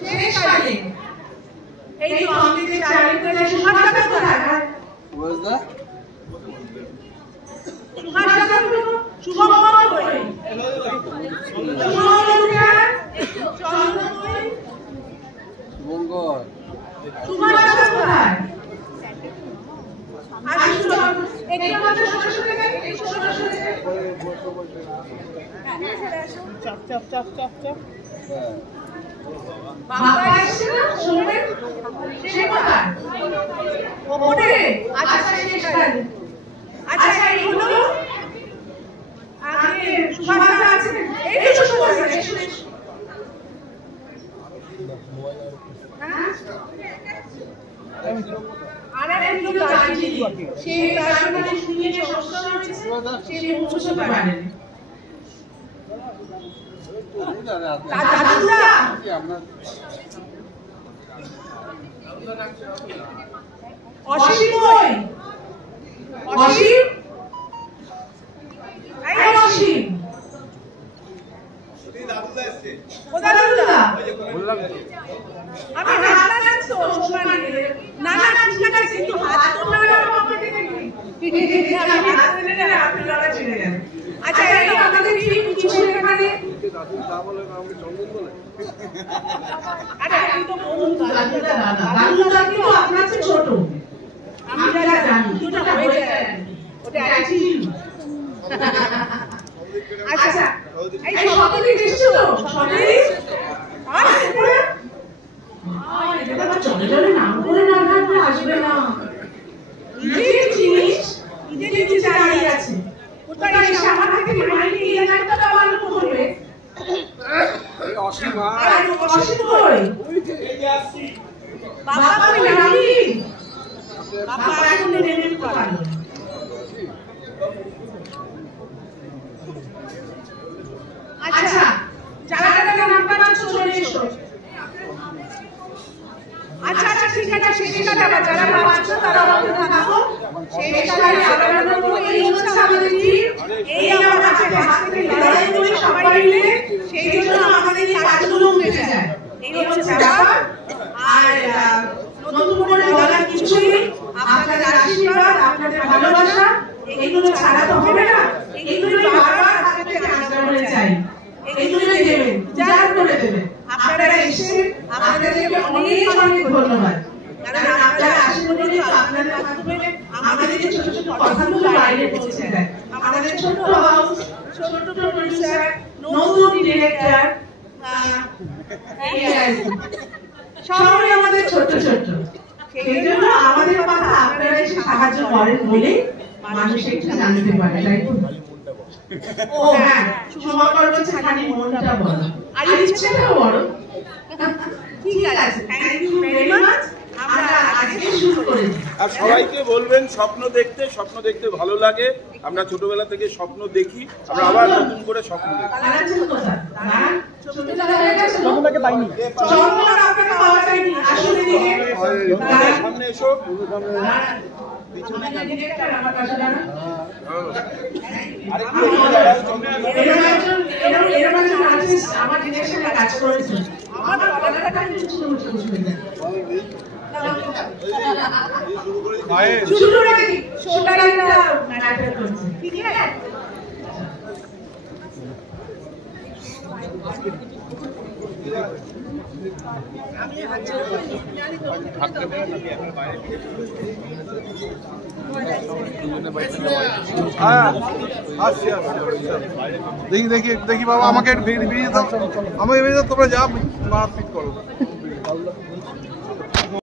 শেষকালে এই মন্দিরের চারিদিকে সুভাষচন্দ্র কোথায়? সুভাষচন্দ্র শুভমঙ্গল কই? মঙ্গল সুভাষচন্দ্র কোথায়? আসুন একটু আমাদের সরাসরি চাপ চাপ চাপ চাপ চাপ বাবা এসে না শুনবেন সে কোথায়? ওপরে। আচ্ছা শেষকালে। আচ্ছা এইগুলো আগে সুভাষচন্দ্র আছে এই তো সুভাষচন্দ্র আরেকজন দার্জিলিং সেই দার্জিলিং শুনিয়ে সমস্যা হয়েছে সে মুছতে পারেনি অসীম কই? অসীম এই অসীম কোথায় দাদা? আমি হাত লাগাচ্ছি তো সমানে না না ঠিক আছে কিন্তু হাত তো না আমাকে দেখি আমি হাত দিলে আপনি লাগা ছেড়ে দেন। আচ্ছা এই আমাদের এই পিছনে এখানে আরে আমি তো বলুন দাদা দাদা কিন্তু আপনার চেয়ে ছোট আমি যা জানি দুটো হয়ে যায় ওটা আছে। আচ্ছা এই সবাই এসেছো তো সবাই আর উপরে এটা চলে চলে নাম করে না থাকলে আসবে না। নিজের জিনিস নিজে নিজে দাঁড়িয়ে আছে কোথায় এসে আমার থেকে মাইনে নিয়ে যাবে তো আমার উপর করবে। অসীম অসীম কই? বাবা কই নামি? বাবা এখন নেমে পারলো। আচ্ছা যারা যারা নাম্বার আছে চলে এসো। আচ্ছা আচ্ছা ঠিক আছে শেষকালে আবার যারা পাচ্ছো তারা আমাদের থাকো। শেষকালে আবার বলবো এই হচ্ছে আমাদের টিম এই আমরা হাত থেকে লড়াই করে সবাই মিলে সেই জন্য আমাদের এই কাজগুলো উঠে যায় এই হচ্ছে ব্যাপার। আর নতুন করে বলার কিছুই নেই আপনাদের আশীর্বাদ আপনাদের ভালোবাসা এইগুলো ছাড়া তো হবে না। এইগুলো বারবার হাতে থেকে আনতে হয়ে যায় এইগুলো দেবেন যার করে দেবেন। আপনারা এসে আপনাদেরকে অনেক অনেক ধন্যবাদ কারণ আপনারা আশীর্বাদ দিয়ে আপনাদের মাধ্যমে আমাদের এই ছোট ছোট কথাগুলো বাইরে পৌঁছে দেয়। আমাদের ছোট হাউস ছোট প্রোডিউসার নতুন ডিরেক্টর সবাই আমাদের ছোট ছোট সেই জন্য আমাদের কথা আপনারা এসে সাহায্য করেন বলে মানুষ একটু জানতে পারে তাই তো। ও হ্যাঁ সমাকর্ম ছাড়ানি মনটা বড় আর ইচ্ছেটাও বড়। ঠিক আছে থ্যাংক ইউ ভেরি মাচ। আমরা আজকে শুরু করেছি আর সবাইকে বলবেন স্বপ্ন দেখতে ভালো লাগে। আমরা ছোটবেলা থেকে স্বপ্ন দেখি আমরা আবার নতুন করে স্বপ্ন দেখি। সামনে এসো কাজ করেছে ঠিক আছে দেখি দেখি দেখি বাবা আমাকে বেরিয়ে দাও আমাকে বেরিয়ে দাও তোমরা যা মারপিট করো।